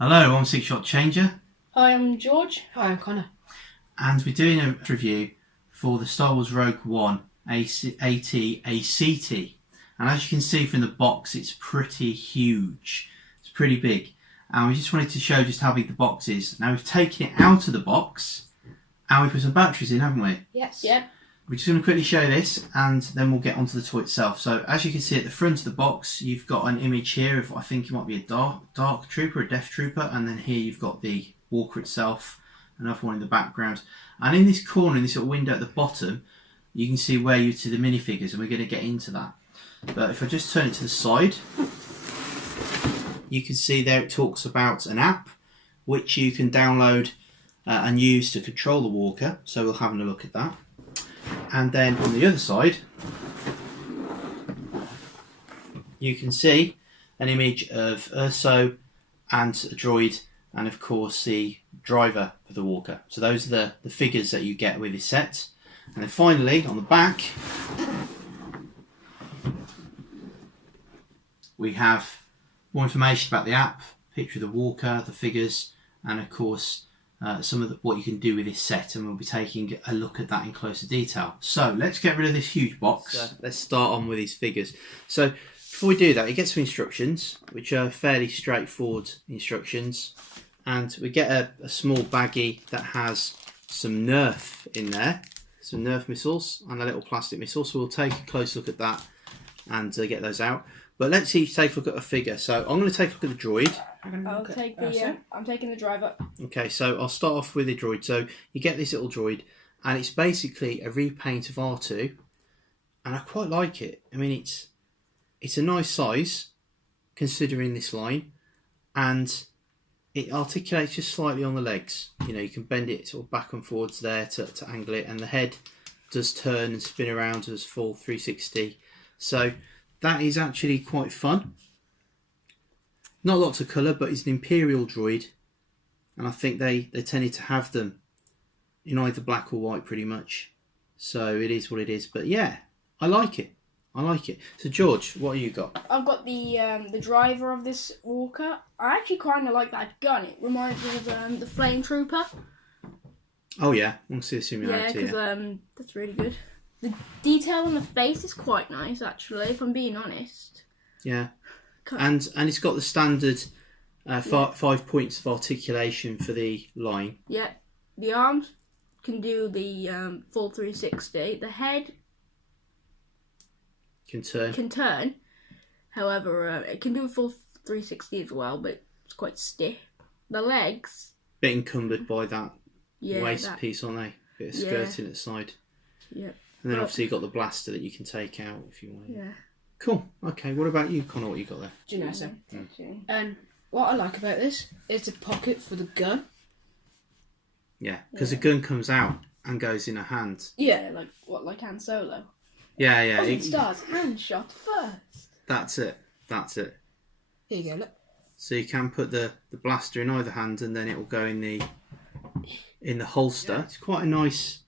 Hello, I'm Six Shot Changer. Hi, I'm George. Hi, I'm Connor. And we're doing a review for the Star Wars Rogue One AT ACT. And as you can see from the box, it's pretty huge. It's pretty big. And we just wanted to show just how big the box is. Now we've taken it out of the box and we put some batteries in, haven't we? Yes. Yep. We're just going to quickly show this and then we'll get onto the toy itself. So as you can see at the front of the box, you've got an image here of, I think it might be a dark trooper, a death trooper, and then here you've got the walker itself, another one in the background. And in this corner, in this little window at the bottom, you can see where you're to the minifigures, and we're going to get into that. But if I just turn it to the side, you can see there it talks about an app which you can download and use to control the walker. So we'll have a look at that. And then on the other side, you can see an image of Urso and a droid, and of course the driver for the walker. So those are the figures that you get with this set. And then finally, on the back, we have more information about the app, picture of the walker, the figures, and of course some of what you can do with this set, and we'll be taking a look at that in closer detail. So let's get rid of this huge box. So let's start on with these figures. So before we do that, we get some instructions, which are fairly straightforward instructions, and we get a small baggie that has some Nerf in there, some Nerf missiles and a little plastic missile. So we'll take a close look at that and get those out. But let's each take a look at a figure. So I'm going to take a look at the droid. I'm taking the driver. Okay, so I'll start off with the droid. So you get this little droid, and it's basically a repaint of R2, and I quite like it. I mean, it's a nice size considering this line, and it articulates just slightly on the legs. You know, you can bend it sort of back and forwards there to angle it, and the head does turn and spin around as full 360. So that is actually quite fun. Not lots of colour, but it's an Imperial droid, and I think they tended to have them in either black or white pretty much. So it is what it is. But yeah, I like it. I like it. So George, what have you got? I've got the driver of this walker. I actually kind of like that gun. It reminds me of the flame trooper. Oh yeah, I want to see the similarity. Yeah, because that's really good. The detail on the face is quite nice, actually, if I'm being honest. Yeah. And it's got the standard 5 points of articulation for the line. Yeah, the arms can do the full 360. The head Can turn. However, it can do a full 360 as well, but it's quite stiff. The legs, Bit encumbered by that waist piece, aren't they? Bit of skirting at the side. Yeah. And then obviously you've got the blaster that you can take out if you want. Yeah. Cool. Okay, what about you, Connor? What you got there? Do you know so? And what I like about this is the pocket for the gun. Yeah, because the gun comes out and goes in a hand. Yeah, like Han Solo. Yeah. It starts hand shot first. That's it. Here you go, look. So you can put the blaster in either hand, and then it will go in the holster. Yeah. It's quite a nice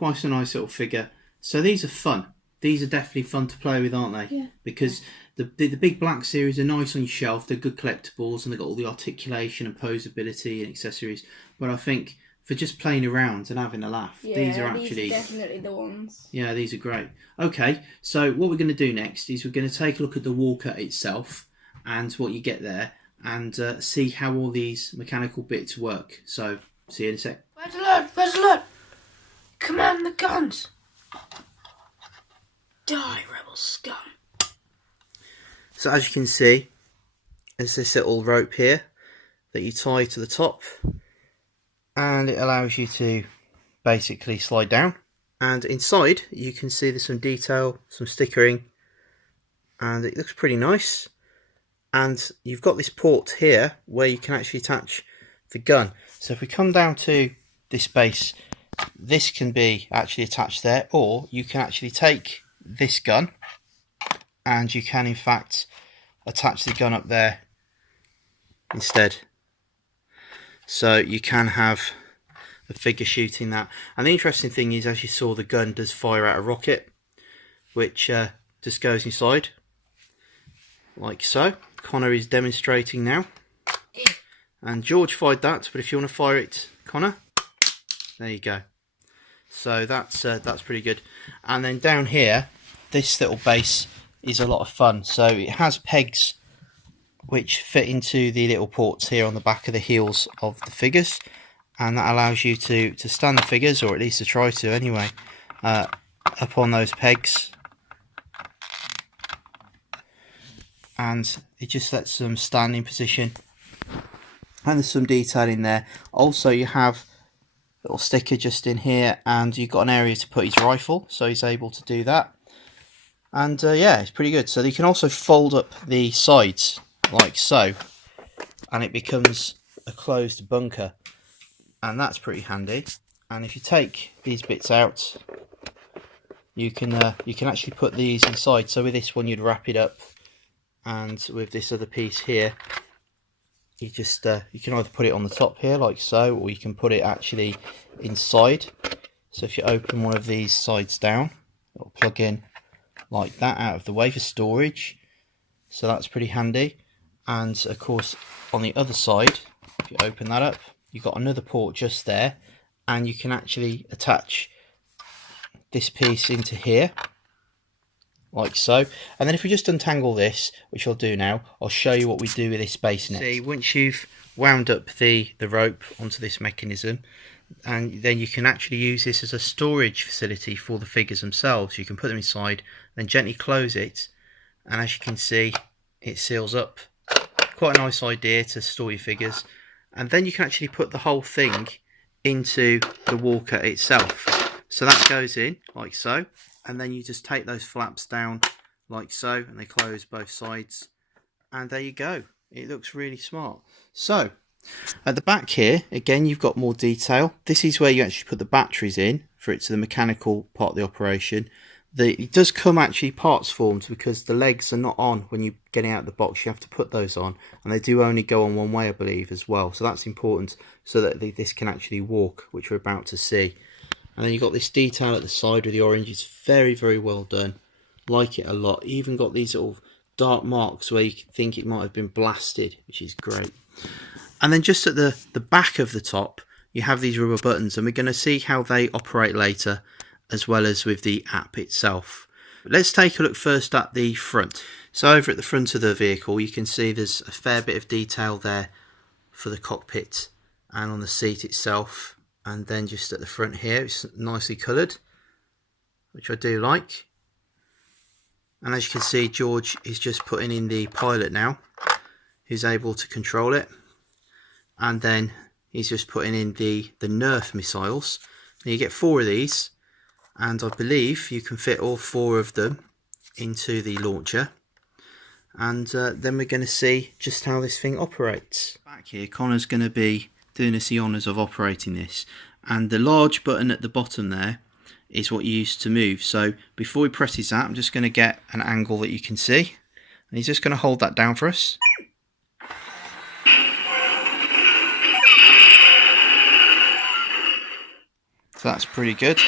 little figure. So these are fun. These are definitely fun to play with, aren't they? Yeah. Because the big black series are nice on your shelf. They're good collectibles, and they've got all the articulation and posability and accessories. But I think for just playing around and having a laugh, these are actually definitely the ones. Yeah, these are great. Okay, so what we're going to do next is we're going to take a look at the walker itself and what you get there, and see how all these mechanical bits work. So see you in a sec. Red alert! Command the guns! Die, rebel scum! So as you can see, there's this little rope here that you tie to the top, and it allows you to basically slide down. And inside you can see there's some detail, some stickering, and it looks pretty nice. And you've got this port here where you can actually attach the gun. So if we come down to this base, this can be actually attached there, or you can actually take this gun and you can in fact attach the gun up there instead. So you can have a figure shooting that. And the interesting thing is, as you saw, the gun does fire out a rocket, which just goes inside like so. Connor is demonstrating now, And George fired that, but if you want to fire it, Connor, there you go. So that's pretty good. And then down here, this little base is a lot of fun. So it has pegs which fit into the little ports here on the back of the heels of the figures, and that allows you to stand the figures, or at least to try to anyway, up on those pegs, and it just lets them stand in position. And there's some detail in there. Also, you have a little sticker just in here, and you've got an area to put his rifle, so he's able to do that. And yeah, it's pretty good. So you can also fold up the sides like so, and it becomes a closed bunker, and that's pretty handy. And if you take these bits out, you can actually put these inside. So with this one, you'd wrap it up, and with this other piece here, you just you can either put it on the top here like so, or you can put it actually inside. So if you open one of these sides down, it'll plug in like that out of the way for storage. So that's pretty handy. And of course, on the other side, if you open that up, you've got another port just there, and you can actually attach this piece into here like so. And then if we just untangle this, which I'll do now, I'll show you what we do with this base next. See, once you've wound up the rope onto this mechanism, and then you can actually use this as a storage facility for the figures themselves. You can put them inside, then gently close it, and as you can see, it seals up. Quite a nice idea to store your figures. And then you can actually put the whole thing into the walker itself. So that goes in like so, and then you just take those flaps down like so, and they close both sides, and there you go. It looks really smart. So at the back here, again, you've got more detail. This is where you actually put the batteries in for it to the mechanical part of the operation. It does come actually parts formed, because the legs are not on when you're getting out of the box. You have to put those on, and they do only go on one way, I believe, as well. So that's important, so that this can actually walk, which we're about to see. And then you've got this detail at the side with the orange. It's very, very well done. Like it a lot. Even got these little dark marks where you think it might have been blasted, which is great. And then just at the back of the top, you have these rubber buttons, and we're going to see how they operate later, as well as with the app itself. But let's take a look first at the front. So over at the front of the vehicle, you can see there's a fair bit of detail there for the cockpit and on the seat itself. And then just at the front here, it's nicely coloured, which I do like. And as you can see, George is just putting in the pilot now, who's able to control it. And then he's just putting in the Nerf missiles. Now you get 4 of these, and I believe you can fit all 4 of them into the launcher. And then we're going to see just how this thing operates. Back here, Connor's going to be doing us the honours of operating this, and the large button at the bottom there is what you use to move. So before he presses that, I'm just going to get an angle that you can see, and he's just going to hold that down for us. So that's pretty good.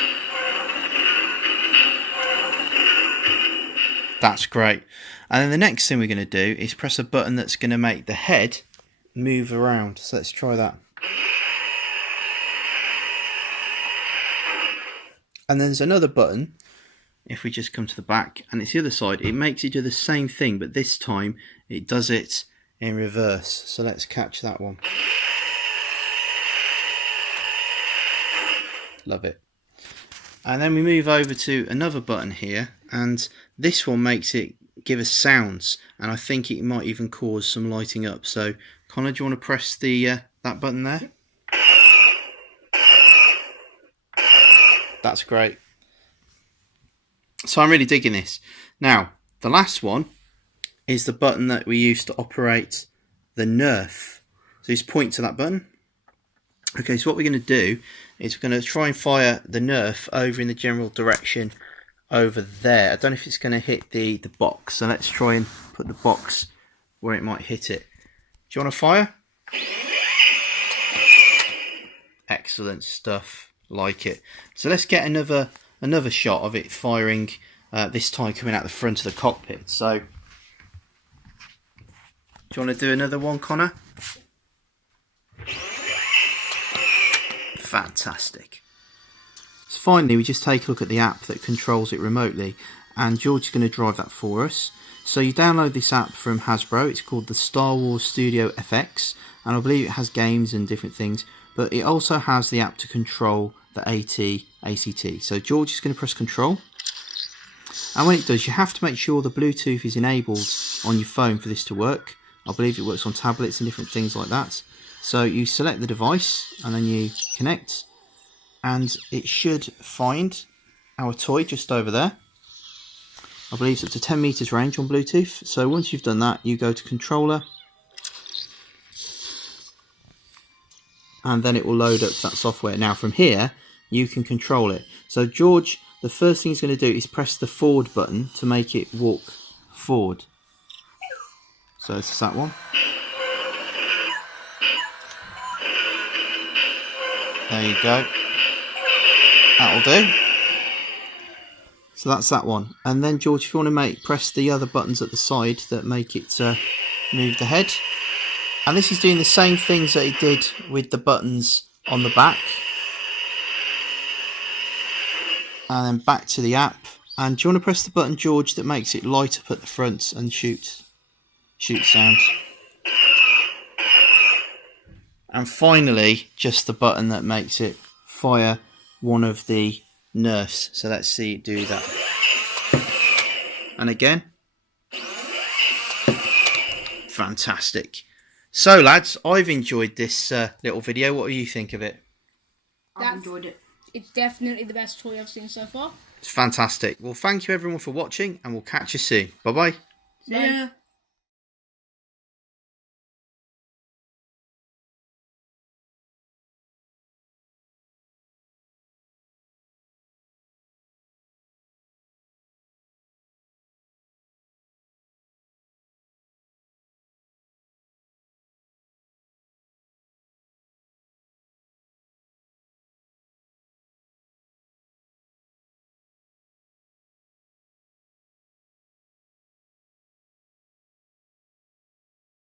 That's great. And then the next thing we're going to do is press a button that's going to make the head move around. So let's try that. And then there's another button, if we just come to the back, and it's the other side. It makes it do the same thing, but this time it does it in reverse. So let's catch that one. Love it. And then we move over to another button here, and this one makes it give us sounds, and I think it might even cause some lighting up. So Connor, do you want to press the that button there? That's great. So I'm really digging this. Now, the last one is the button that we use to operate the Nerf. So just point to that button. Okay, so what we're going to do is we're going to try and fire the Nerf over in the general direction over there. I don't know if it's going to hit the box, so let's try and put the box where it might hit it. Do you want to fire? Excellent stuff. Like it. So let's get another shot of it firing, this time coming out the front of the cockpit. So do you want to do another one, Connor? Fantastic. So finally, we just take a look at the app that controls it remotely, and George is going to drive that for us. So you download this app from Hasbro. It's called the Star Wars Studio FX, and I believe it has games and different things, but it also has the app to control the AT-ACT. So George is going to press control, and when it does, you have to make sure the Bluetooth is enabled on your phone for this to work. I believe it works on tablets and different things like that. So you select the device and then you connect, and it should find our toy just over there. I believe it's up to 10 meters range on Bluetooth. So once you've done that, you go to controller, and then it will load up that software. Now from here, you can control it. So George, the first thing he's going to do is press the forward button to make it walk forward. So it's that one. There you go. That'll do. So that's that one. And then George, if you want to press the other buttons at the side that make it move the head. And this is doing the same things that it did with the buttons on the back. And then back to the app. And do you want to press the button, George, that makes it light up at the front and shoot sound. And finally, just the button that makes it fire one of the Nerfs. So let's see it do that. And again. Fantastic. So lads, I've enjoyed this little video. What do you think of it? I've enjoyed it. It's definitely the best toy I've seen so far. It's fantastic. Well, thank you everyone for watching, and we'll catch you soon. Bye bye. See ya.